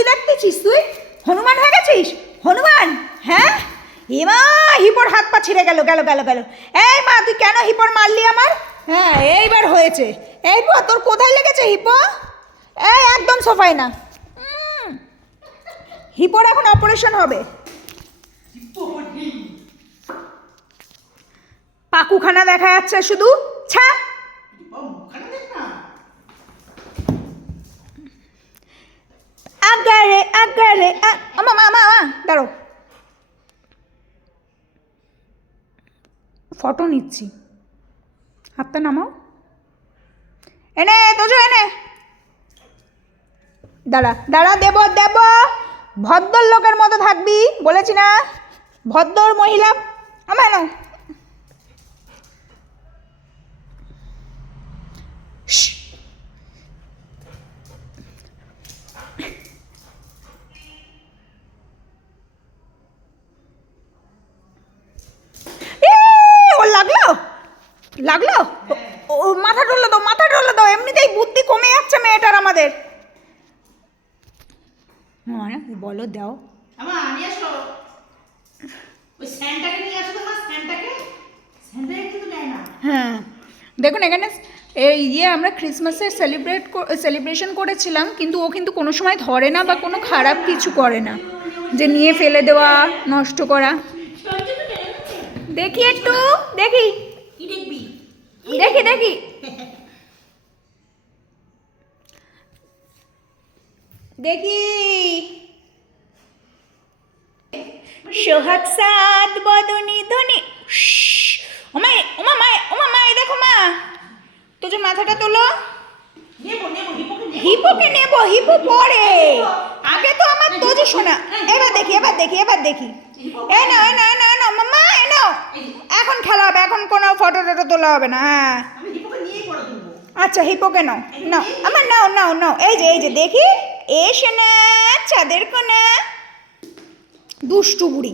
কি দেখতেছিস তুই? হনুমান হয়ে গেছিস? হনুমান? হ্যাঁ, এমা হিপোর হাত পা ছিঁড়ে গেল গেল গেল গেল। এই মা, তুই কেন হিপোর মারলি আমার? হ্যাঁ, এইবার হয়েছে। এই পা, তোর কোথায় লেগেছে হিপো? এই একদম সোফায় না। হিপোর এখন অপারেশন হবে। পাকুখানা দেখা যাচ্ছে শুধু। ছা, আগারে আগারে। আমা মা মা দাঁড়ো, ফটো নিচ্ছি। হাতটা নামাও। এনে তোজো এনে। দাঁড়া দাঁড়া, দেব দেব। ভদ্রলোকের মতো থাকবি, বলেছি না? ভদ্র মহিলা। আমার না, ও লাগলো লাগলো। ও মাথা ঢোলে দাও, মাথা ঢোলে দাও। এমনিতেই বুদ্ধি কমে যাচ্ছে মেয়েটার আমাদের। বলো দাও। হ্যাঁ, দেখুন এখানে আমরা ক্রিসমাসের সেলিব্রেশন করেছিলাম, কিন্তু ও কিন্তু কোনো সময় ধরে না বা কোনো খারাপ কিছু করে না, যে নিয়ে ফেলে দেওয়া, নষ্ট করা। দেখি একটু, দেখি দেখি দেখি দেখি। সোহাগ সাত বদনি ধনি। ওমায় ওমা মায়, ওমা মায়, দেখো মা, তো যে মাথাটা তোলো। হিপোকে নেব, হিপো পরে। আগে তো আমার তোজো শোনা। এবার দেখি এবার দেখি এবার দেখি। এই নাও এই নাও এই নাও, নাও মামা, এই নাও। এখন খেলা হবে, এখন কোনো ফটো টটো তোলা হবে না। হ্যাঁ, আচ্ছা হিপোকে নাও নাও, আমার নাও নাও নাও। এই যে দেখি। এসে না চাঁদের কোনা, দুষ্টু বুড়ি।